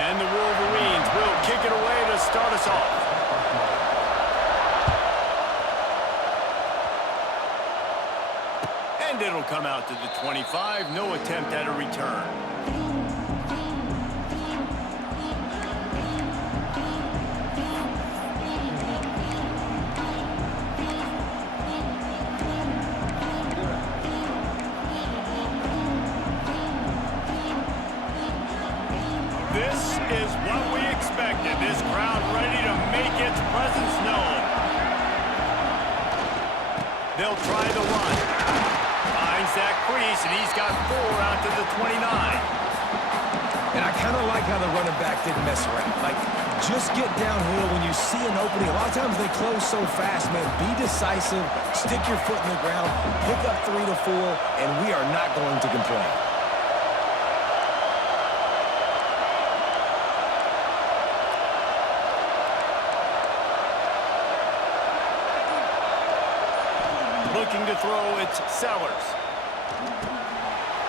And the Wolverines will kick it away to start us off. And it'll come out to the 25. No attempt at a return. This is what we expected. This crowd ready to make its presence known. They'll try the run. Finds that crease, and he's got 4 out to the 29. And I kind of like how the running back didn't mess around. Like, just get downhill when you see an opening. A lot of times they close so fast, man. Be decisive, stick your foot in the ground, pick up 3 to 4, and we are not going to complain. Looking to throw, it's Sellers.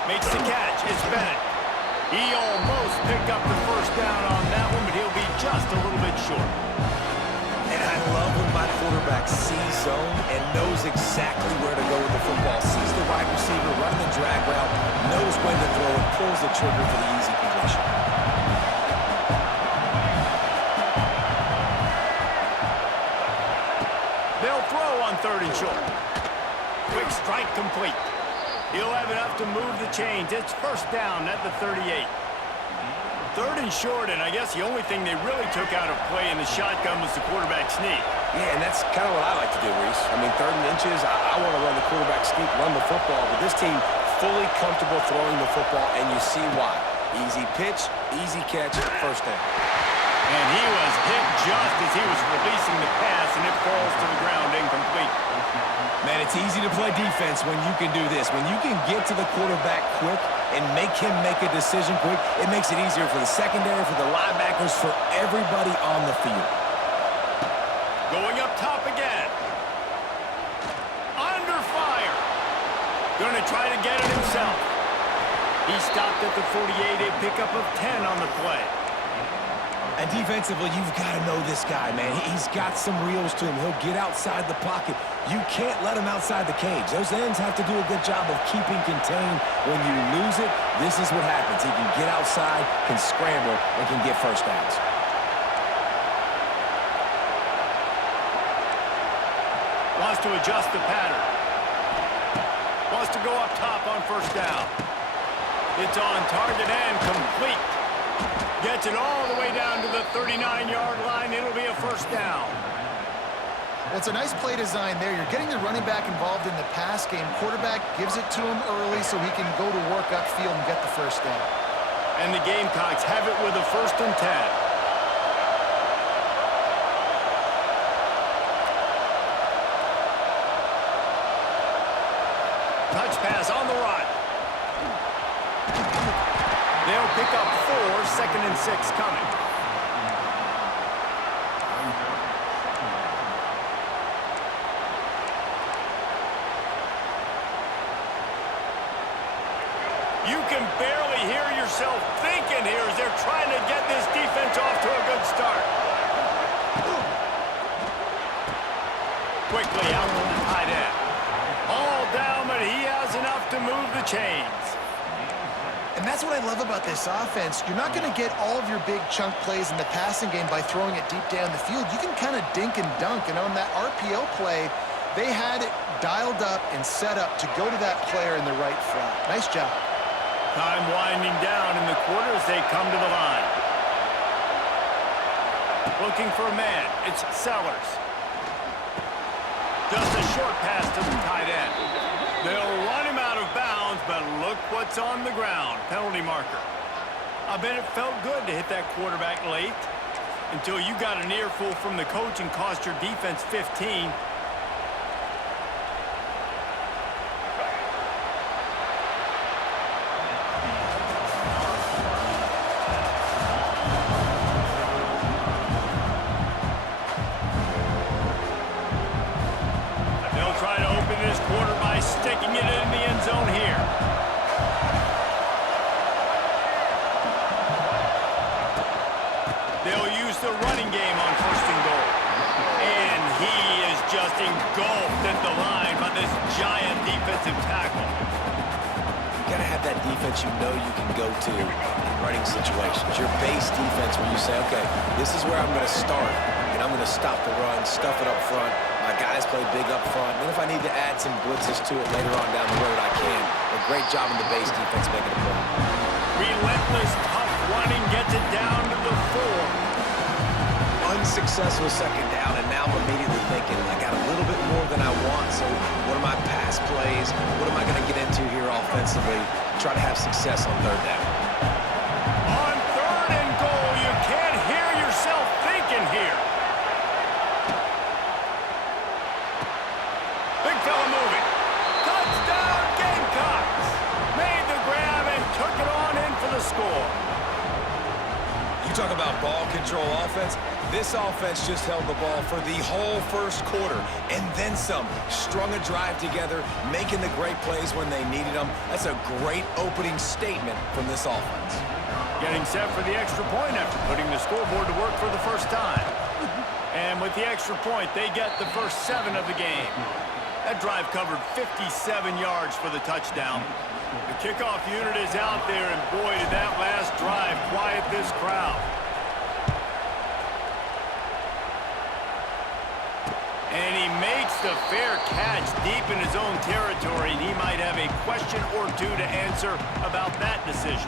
Makes the catch, it's Bennett. He almost picked up the first down on that one, but he'll be just a little bit short. And I love when my quarterback sees zone and knows exactly where to go with the football. Sees the wide receiver running the drag route, knows when to throw it, pulls the trigger for the easy completion. They'll throw on 3rd and short. Quick strike complete. He'll have enough to move the chains. It's first down at the 38. 3rd and short, and I guess the only thing they really took out of play in the shotgun was the quarterback sneak. Yeah, and that's kind of what I like to do, Reese. I mean, 3rd and inches, I want to run the quarterback sneak, run the football, but this team fully comfortable throwing the football, and you see why. Easy pitch, easy catch, first down. And he was hit just as he was releasing the pass, and it falls to the ground incomplete. Man, it's easy to play defense when you can do this. When you can get to the quarterback quick and make him make a decision quick, it makes it easier for the secondary, for the linebackers, for everybody on the field. Going up top again. Under fire. Going to try to get it himself. He stopped at the 48, a pickup of 10 on the play. And defensively, you've got to know this guy, man. He's got some reels to him. He'll get outside the pocket. You can't let him outside the cage. Those ends have to do a good job of keeping contained. When you lose it, this is what happens. He can get outside, can scramble, and can get first downs. Wants to adjust the pattern. Wants to go up top on first down. It's on target and complete. Gets it all the way down to the 39-yard line. It'll be a first down. Well, it's a nice play design there. You're getting the running back involved in the pass game. Quarterback gives it to him early so he can go to work upfield and get the first down. And the Gamecocks have it with a 1st and 10. Touch pass on the run. They'll pick up 4, 2nd and 6 coming. You can barely hear yourself thinking here as they're trying to get this defense off to a good start. Quickly out to the tight end. All down, but he has enough to move the chains. And that's what I love about this offense. You're not going to get all of your big chunk plays in the passing game by throwing it deep down the field. You can kind of dink and dunk. And on that RPO play, they had it dialed up and set up to go to that player in the right flat. Nice job. Time winding down in the quarter as they come to the line. Looking for a man. It's Sellers. Just a short pass to the tight end. They'll run him out of bounds, but look what's on the ground. Penalty marker. I bet it felt good to hit that quarterback late until you got an earful from the coach and cost your defense 15. They'll try to open this quarter by sticking it in the end zone here. this giant defensive tackle. You got to have that defense you know you can go to in running situations. Your base defense where you say, okay, this is where I'm going to start, and I'm going to stop the run, stuff it up front. My guys play big up front. And if I need to add some blitzes to it later on down the road, I can. A great job in the base defense making a play. Relentless, tough running gets it down to the 4. Unsuccessful second down, and now I'm immediately thinking, I got a little bit more than I want, so what are my pass plays? What am I going to get into here offensively to try to have success on third down? On 3rd and goal, you can't hear yourself thinking here. Big fella moving. Touchdown, Gamecocks. Made the grab and took it on in for the score. You talk about ball control offense. This offense just held the ball for the whole first quarter and then some. Strung a drive together, making the great plays when they needed them. That's a great opening statement from this offense. Getting set for the extra point after putting the scoreboard to work for the first time. And with the extra point, they get the first 7 of the game. That drive covered 57 yards for the touchdown. The kickoff unit is out there, and boy, did that last drive quiet this crowd. And he makes the fair catch deep in his own territory, and he might have a question or two to answer about that decision.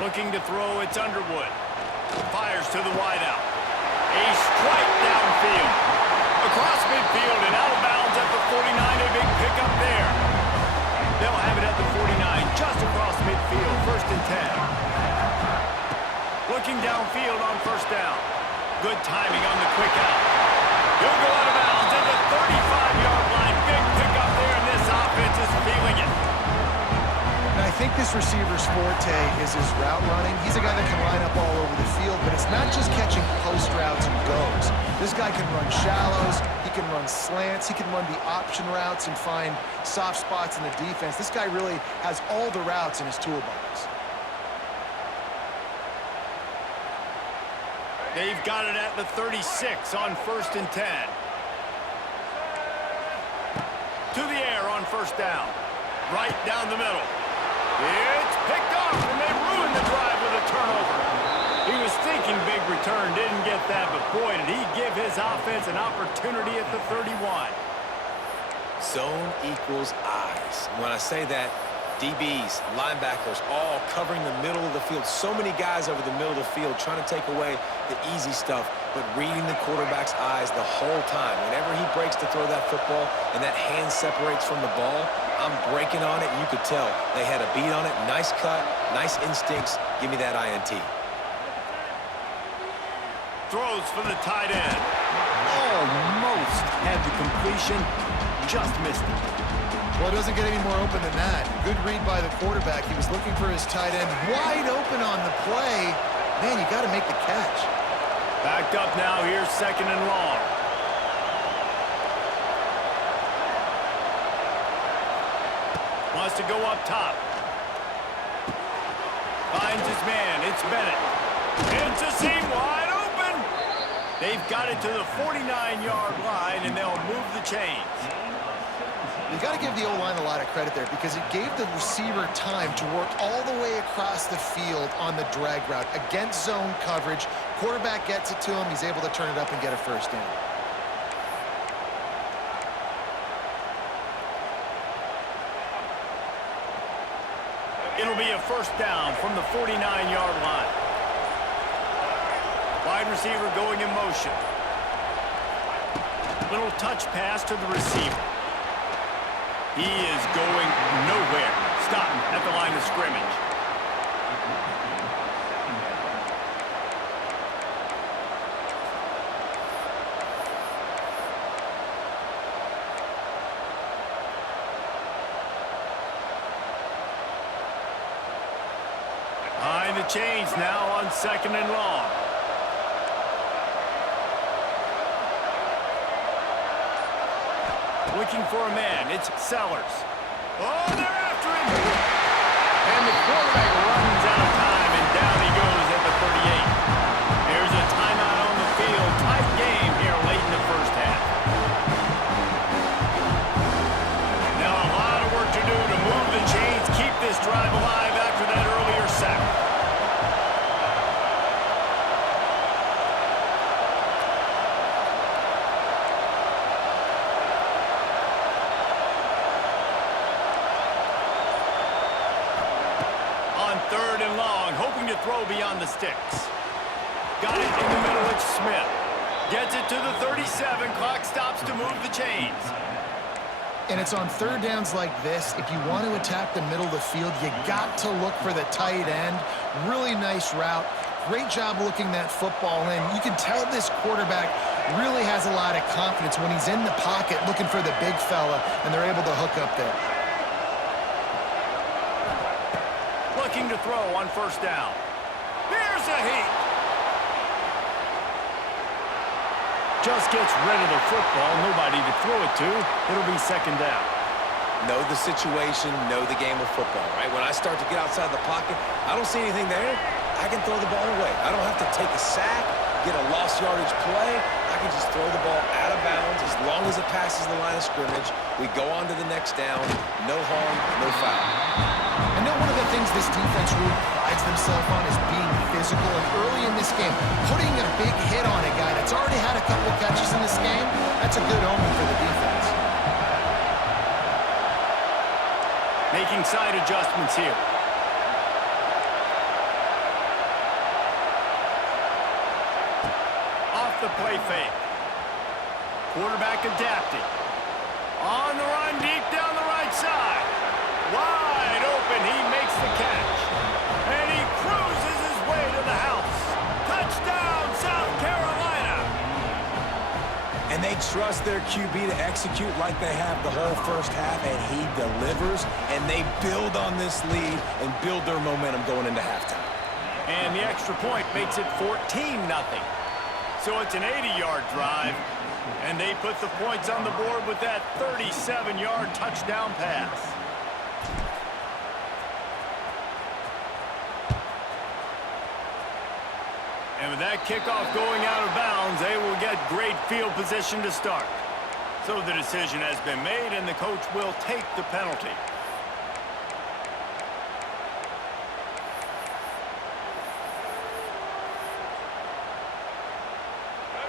Looking to throw, it's Underwood. Fires to the wideout. A strike downfield. Across midfield and out of bounds at the 49. A big pickup there. They'll have it at the 49, just across midfield. 1st and 10. Looking downfield on 1st down. Good timing on the quick out. He'll go out of bounds at the 35-yard line. Big pickup there, and this offense is feeling it. And I think this receiver's forte is his route running. He's a guy that can line up all over the field, but it's not just catching post routes and goes. This guy can run shallows, he can run slants, he can run the option routes and find soft spots in the defense. This guy really has all the routes in his toolbox. They've got it at the 36 on 1st and 10. To the air on 1st down. Right down the middle. It's picked off, and they ruined the drive with a turnover. He was thinking big return, didn't get that, but boy, did he give his offense an opportunity at the 31. Zone equals eyes. When I say that, DBs, linebackers, all covering the middle of the field. So many guys over the middle of the field trying to take away the easy stuff, but reading the quarterback's eyes the whole time. Whenever he breaks to throw that football and that hand separates from the ball, I'm breaking on it, and you could tell they had a beat on it. Nice cut, nice instincts. Give me that INT. Throws for the tight end. Almost had the completion, just missed it. Well, it doesn't get any more open than that. Good read by the quarterback. He was looking for his tight end wide open on the play. Man, you got to make the catch. Backed up now. Here's 2nd and long. Wants to go up top. Finds his man. It's Bennett. It's a seam wide open. They've got it to the 49-yard line, and they'll move the chains. You got to give the O-line a lot of credit there because it gave the receiver time to work all the way across the field on the drag route against zone coverage. Quarterback gets it to him. He's able to turn it up and get a 1st down. It'll be a 1st down from the 49-yard line. Wide receiver going in motion. Little touch pass to the receiver. He is going nowhere. Stop at the line of scrimmage. Behind the chains now on 2nd and long. Looking for a man. It's Sellers. Oh, they're after him. And the quarterback runs out of time, and down he goes at the 38. There's a timeout on the field. Tight game here late in the first half. Now a lot of work to do to move the chains, keep this drive alive after that earlier sack. Third and long, hoping to throw beyond the sticks. Got it in the middle, it's Smith. Gets it to the 37, clock stops to move the chains. And it's on third downs like this, if you want to attack the middle of the field, you got to look for the tight end. Really nice route. Great job looking that football in. You can tell this quarterback really has a lot of confidence when he's in the pocket looking for the big fella, and they're able to hook up there. Looking to throw on first down. Here's a heat. Just gets rid of the football. Nobody to throw it to. It'll be second down. Know the situation, know the game of football, right? When I start to get outside the pocket, I don't see anything there. I can throw the ball away. I don't have to take a sack, get a lost yardage play. I can just throw the ball out of bounds as long as it passes the line of scrimmage. We go on to the next down. No harm, no foul. I know one of the things this defense really prides themselves on is being physical, and early in this game, putting a big hit on a guy that's already had a couple catches in this game, that's a good omen for the defense. Making side adjustments here. Off the play fake. Quarterback adapting. On the run, deep down the right side. Wide open, he makes the catch. And he cruises his way to the house. Touchdown, South Carolina! And they trust their QB to execute like they have the whole first half, and he delivers, and they build on this lead and build their momentum going into halftime. And the extra point makes it 14-0. So it's an 80-yard drive, and they put the points on the board with that 37-yard touchdown pass. And with that kickoff going out of bounds, they will get great field position to start. So the decision has been made, and the coach will take the penalty.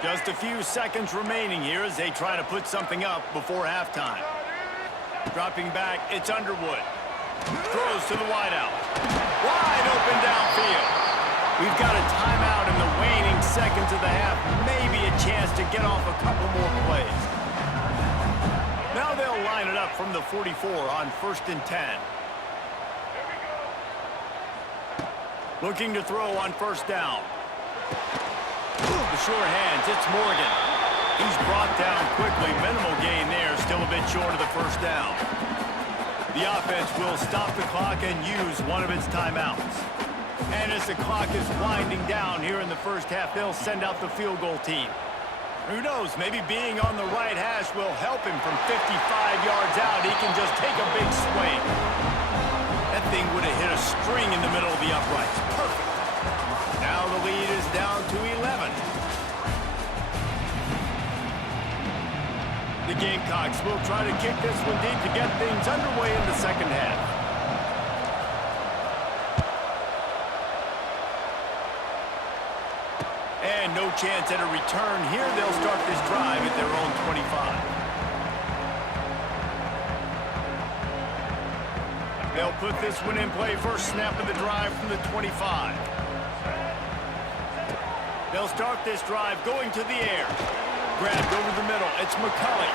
Just a few seconds remaining here as they try to put something up before halftime. Dropping back, it's Underwood. Throws to the wideout. Wide open downfield. We've got a timeout in the waning seconds of the half. Maybe a chance to get off a couple more plays. Now they'll line it up from the 44 on 1st and 10. Looking to throw on first down. The short hands, it's Morgan. He's brought down quickly. Minimal gain there, still a bit short of the first down. The offense will stop the clock and use one of its timeouts. And as the clock is winding down here in the first half, they'll send out the field goal team. Who knows, maybe being on the right hash will help him from 55 yards out. He can just take a big swing. That thing would have hit a string in the middle of the uprights. Perfect. Now the lead is down to 11. The Gamecocks will try to kick this one deep to get things underway in the second half. And no chance at a return here. They'll start this drive at their own 25. They'll put this one in play. First snap of the drive from the 25. They'll start this drive going to the air. Grabbed over the middle. It's McCulley.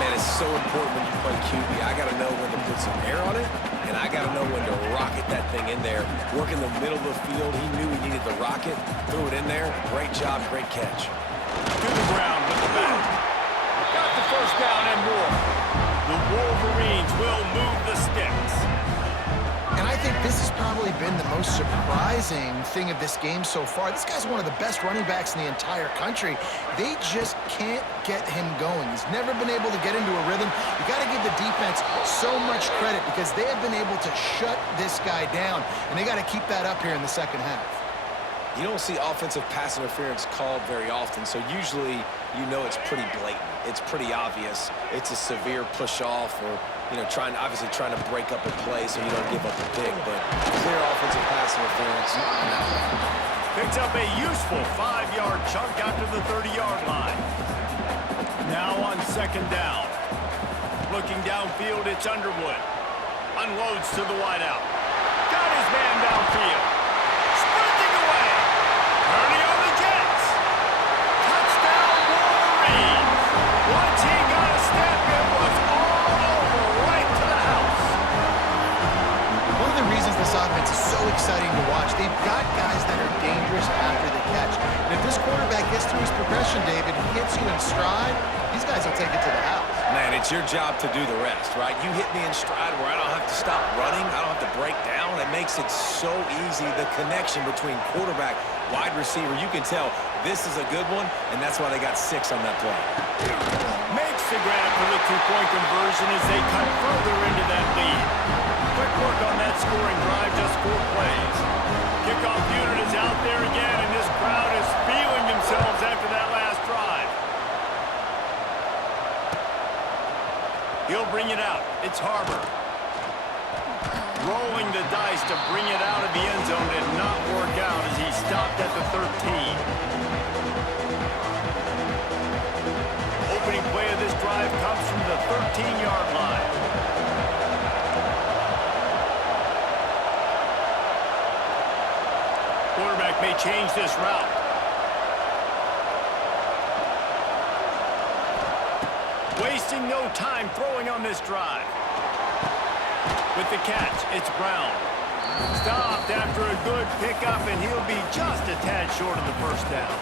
Man, it's so important when you play QB. I got to know when to put some air on it, and I got to know when to rocket that thing in there. Work in the middle of the field. He knew he needed the rocket. Threw it in there. Great job, great catch. To the ground with the back. Got the first down and more. The Wolverines will move the sticks. And I think this has probably been the most surprising thing of this game so far. This guy's one of the best running backs in the entire country. They just can't get him going. He's never been able to get into a rhythm. You got to give the defense so much credit because they have been able to shut this guy down, and they got to keep that up here in the second half. You don't see offensive pass interference called very often, so usually you know it's pretty blatant. It's pretty obvious. It's a severe push-off or, obviously trying to break up a play so you don't give up a pick, but clear offensive pass interference. Picks up a useful 5-yard chunk out to the 30-yard line. Now on second down. Looking downfield, it's Underwood. Unloads to the wideout. Got his man downfield. Sprinting away. Turning on the Jets. Touchdown, Wolverines. Once he got a step, it was all over right to the house. One of the reasons this offense is so exciting to watch, they've got guys that are dangerous after the catch. And if this quarterback gets through his progression, David, he hits you in stride, these guys will take it to the house. Man, it's your job to do the rest, right? You hit me in stride where I don't have to stop running. I don't have to break down. It makes it so easy. The connection between quarterback, wide receiver, you can tell this is a good one, and that's why they got 6 on that play. Makes the grab for the 2-point conversion as they cut further into that lead. Quick work on that scoring drive, just 4 plays. Kickoff unit is out there again, and this crowd is feeling themselves after that last drive. He'll bring it out. It's Harbor. Rolling the dice to bring it out of the end zone did not work out as he stopped at the 13. Opening play of this drive comes from the 13-yard line. Quarterback may change this route. Wasting no time throwing on this drive. With the catch, it's Brown. Stopped after a good pickup, and he'll be just a tad short of the first down.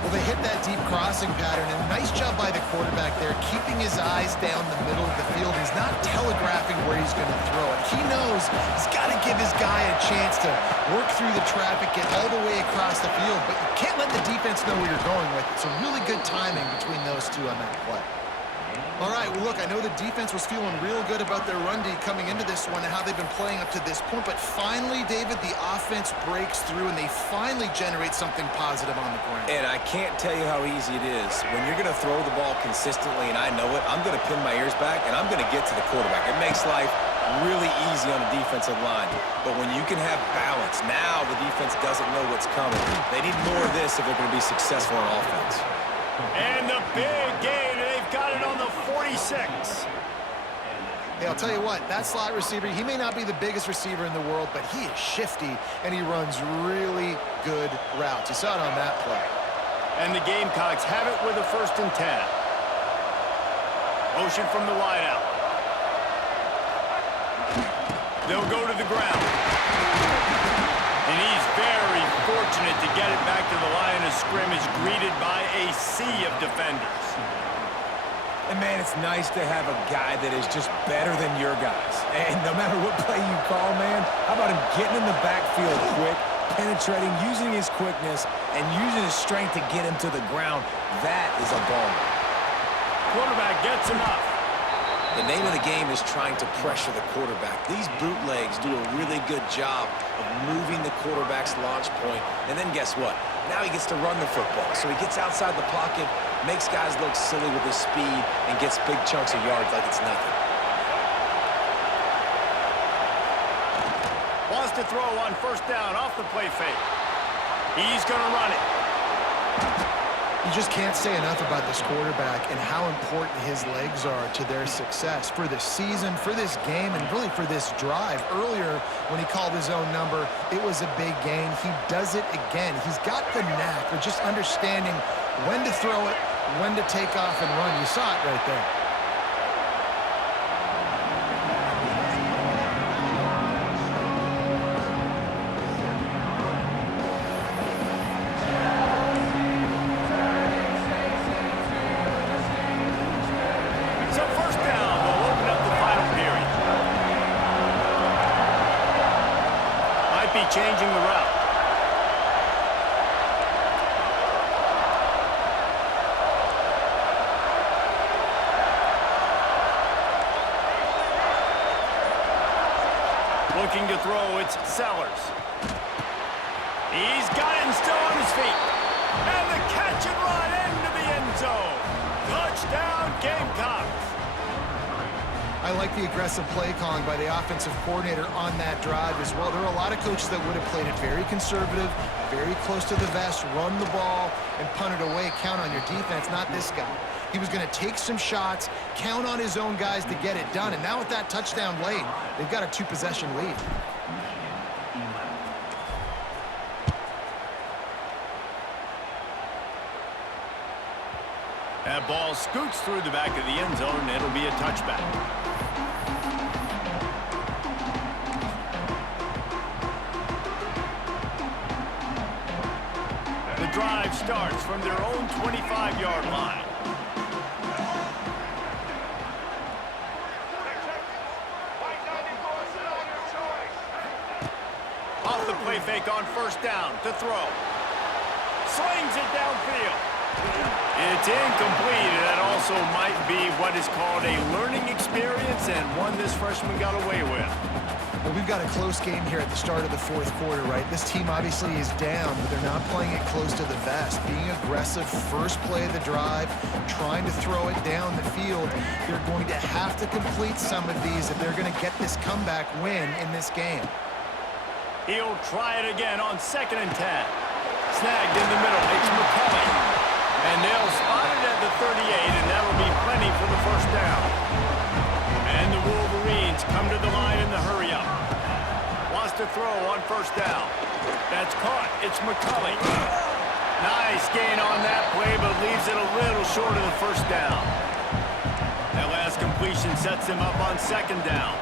Well, they hit that deep crossing pattern, and nice job by the quarterback there, keeping his eyes down the middle of the field. He's not telegraphing where he's going to throw it. He knows he's got to give his guy a chance to work through the traffic, get all the way across the field, but you can't let the defense know where you're going with it. So really good timing between those two on that play. All right, well, look, I know the defense was feeling real good about their run D coming into this one and how they've been playing up to this point, but finally, David, the offense breaks through and they finally generate something positive on the ground. And I can't tell you how easy it is. When you're going to throw the ball consistently, and I know it, I'm going to pin my ears back, and I'm going to get to the quarterback. It makes life really easy on the defensive line. But when you can have balance, now the defense doesn't know what's coming. They need more of this if they're going to be successful on offense. And the big gain, they've got it on the 46. Hey, I'll tell you what, that slot receiver, he may not be the biggest receiver in the world, but he is shifty, and he runs really good routes. You saw it on that play. And the Gamecocks have it with a 1st and 10. Motion from the wideout. They'll go to the ground. And he's very fortunate to get it back to the line of scrimmage, greeted by a sea of defenders. And, man, it's nice to have a guy that is just better than your guys. And no matter what play you call, man, how about him getting in the backfield quick, penetrating, using his quickness, and using his strength to get him to the ground? That is a ball. Quarterback gets him up. The name of the game is trying to pressure the quarterback. These bootlegs do a really good job of moving the quarterback's launch point. And then guess what? Now he gets to run the football. So he gets outside the pocket, makes guys look silly with his speed, and gets big chunks of yards like it's nothing. Wants to throw on 1st down off the play fake. He's going to run it. You just can't say enough about this quarterback and how important his legs are to their success for this season, for this game, and really for this drive. Earlier, when he called his own number, it was a big gain. He does it again. He's got the knack of just understanding when to throw it, when to take off and run. You saw it right there. might be changing the route. Looking to throw, it's Sellers. He's got it and still on his feet. And the catch and run into the end zone. Touchdown, Gamecocks. I like the aggressive play calling by the offensive coordinator on that drive as well. There are a lot of coaches that would have played it very conservative, very close to the vest, run the ball, and punt it away. Count on your defense, not this guy. He was going to take some shots, count on his own guys to get it done. And now with that touchdown late, they've got a two-possession lead. That ball scoots through the back of the end zone, and it'll be a touchback. The drive starts from their own 25-yard line. Off the play fake on first down to throw. Slings it downfield. It's incomplete, and that also might be what is called a learning experience and one this freshman got away with. Well, we've got a close game here at the start of the fourth quarter, right? This team obviously is down, but they're not playing it close to the vest. Being aggressive, first play of the drive, trying to throw it down the field. They're going to have to complete some of these if they're going to get this comeback win in this game. He'll try it again on 2nd and 10. Snagged in the middle. It's McCulley. And they'll spot it at the 38, and that'll be plenty for the first down. And the Wolverines come to the line in the hurry-up. Wants to throw on first down. That's caught. It's McCulley. Nice gain on that play, but leaves it a little short of the first down. That last completion sets him up on 2nd down.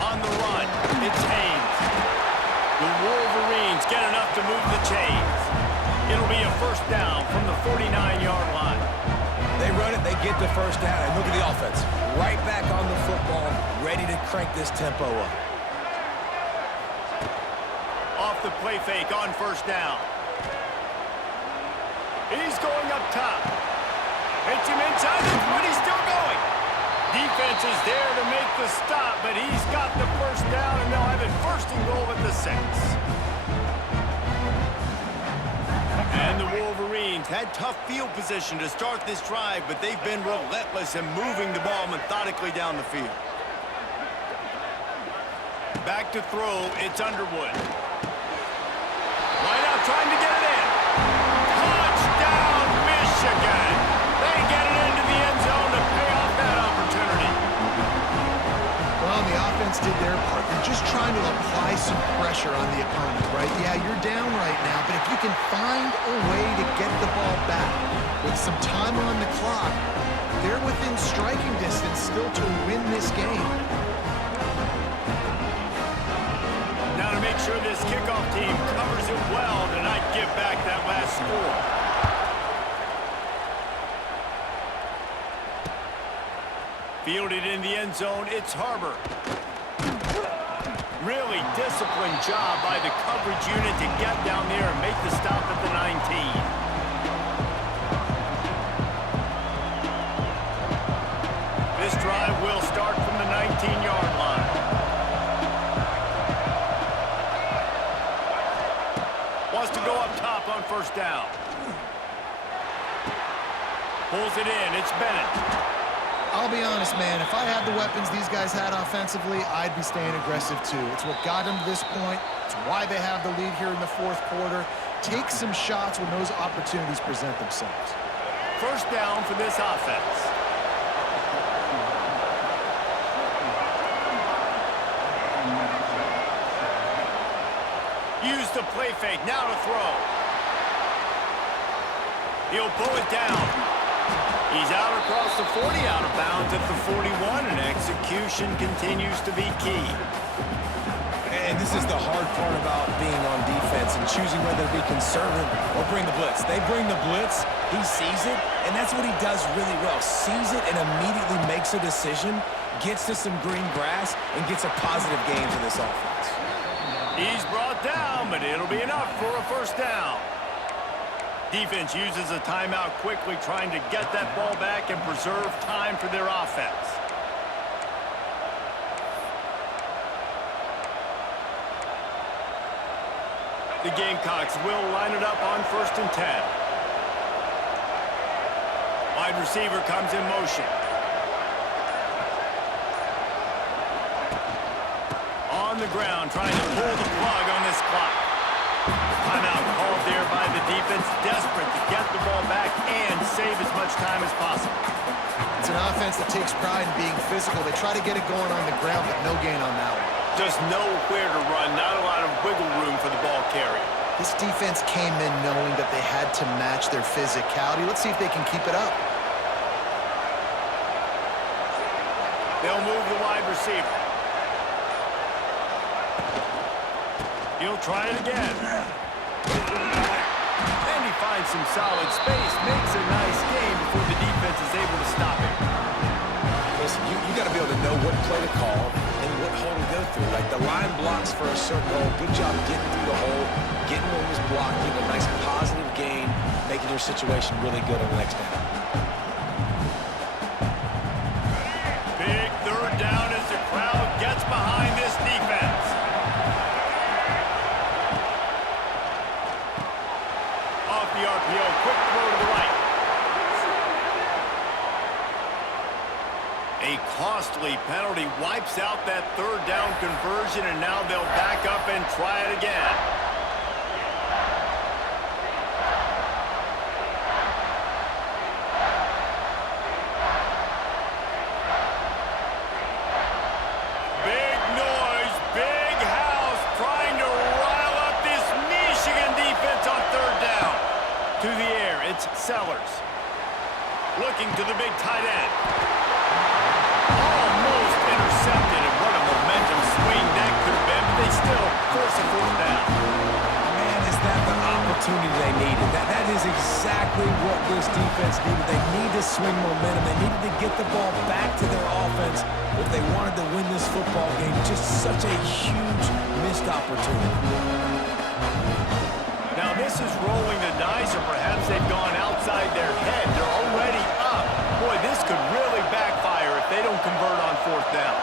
On the run, it's Haynes. The Wolverines get enough to move the chains. It'll be a first down from the 49-yard line. They run it, they get the first down, and look at the offense. Right back on the football, ready to crank this tempo up. Off the play fake on first down. He's going up top. Hits him inside the 20, still going. Defense is there to make the stop, but he's got the first down, and they'll have it first and goal at the 6. And the Wolverines had tough field position to start this drive, but they've been relentless in moving the ball methodically down the field. Back to throw, it's Underwood. Line out trying to get it in. Touchdown, Michigan! They get it into the end zone to pay off that opportunity. Well, the offense did their part. They're just trying to apply some pressure on the opponent, right? Yeah, you're down right now, but if you can find a way to get the ball back with some time on the clock, they're within striking distance still to win this game. Now to make sure this kickoff team covers it well to not give back that last score. Fielded in the end zone, it's Harbor. Really disciplined job by the coverage unit to get down there and make the stop at the 19. This drive will start from the 19-yard line. Wants to go up top on first down. Pulls it in, it's Bennett. I'll be honest, man, if I had the weapons these guys had offensively, I'd be staying aggressive too. It's what got them to this point. It's why they have the lead here in the fourth quarter. Take some shots when those opportunities present themselves. First down for this offense. Use the play fake, now to throw. He'll pull it down. He's out across the 40, out of bounds at the 41, and execution continues to be key. And this is the hard part about being on defense and choosing whether to be conservative or bring the blitz. They bring the blitz, he sees it, and that's what he does really well. Sees it and immediately makes a decision, gets to some green grass, and gets a positive gain for this offense. He's brought down, but it'll be enough for a first down. Defense uses a timeout quickly, trying to get that ball back and preserve time for their offense. The Gamecocks will line it up on 1st and 10. Wide receiver comes in motion. On the ground, trying to pull the plug on this clock. Timeout called there by the defense, desperate to get the ball back and save as much time as possible. It's an offense that takes pride in being physical. They try to get it going on the ground, but no gain on that one. Just nowhere to run, not a lot of wiggle room for the ball carrier. This defense came in knowing that they had to match their physicality. Let's see if they can keep it up. They'll move the wide receiver. He'll try it again. And he finds some solid space, makes a nice game before the defense is able to stop him. Listen, you got to be able to know what play to call and what hole to go through. Like the line blocks for a certain hole. Good job getting through the hole, getting what was blocked, getting a nice positive gain, making your situation really good on the next down. Big third down as the crowd gets behind this defense. Off the RPO, quick throw to the right. A costly penalty wipes out that third down conversion, and now they'll back up and try it again. Big noise, big house, trying to rile up this Michigan defense on third down. To the air, it's Sellers. Looking to the big tight end. Almost intercepted, and what a momentum swing that could have been, but they still force a fourth down. Man, is that the opportunity they needed? That is exactly what this defense needed. They need to swing momentum. They needed to get the ball back to their offense if they wanted to win this football game. Just such a huge missed opportunity. Now this is rolling the dice, or perhaps they've gone outside their head. They're already up. Boy, this could really backfire if they don't convert on fourth down.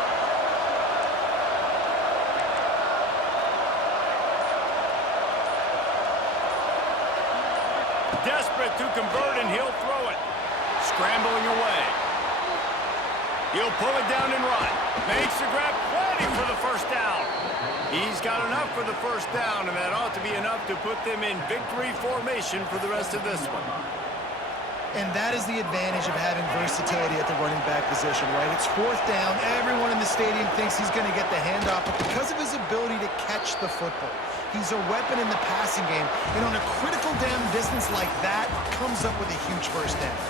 Desperate to convert, and he'll throw it. Scrambling away. He'll pull it down and run. Makes the grab, waiting for the first down. He's got enough for the first down, and that ought to be enough to put them in victory formation for the rest of this one. And that is the advantage of having versatility at the running back position, right? It's fourth down. Everyone in the stadium thinks he's going to get the handoff, but because of his ability to catch the football, he's a weapon in the passing game. And on a critical down distance like that, comes up with a huge first down.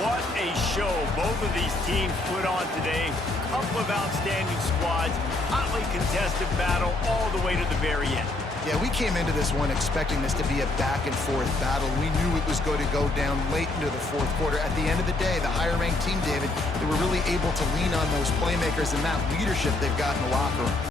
What a show both of these teams put on today. Couple of outstanding squads, hotly contested battle all the way to the very end. Yeah, we came into this one expecting this to be a back-and-forth battle. We knew it was going to go down late into the fourth quarter. At the end of the day, the higher-ranked team, David, they were really able to lean on those playmakers and that leadership they've got in the locker room.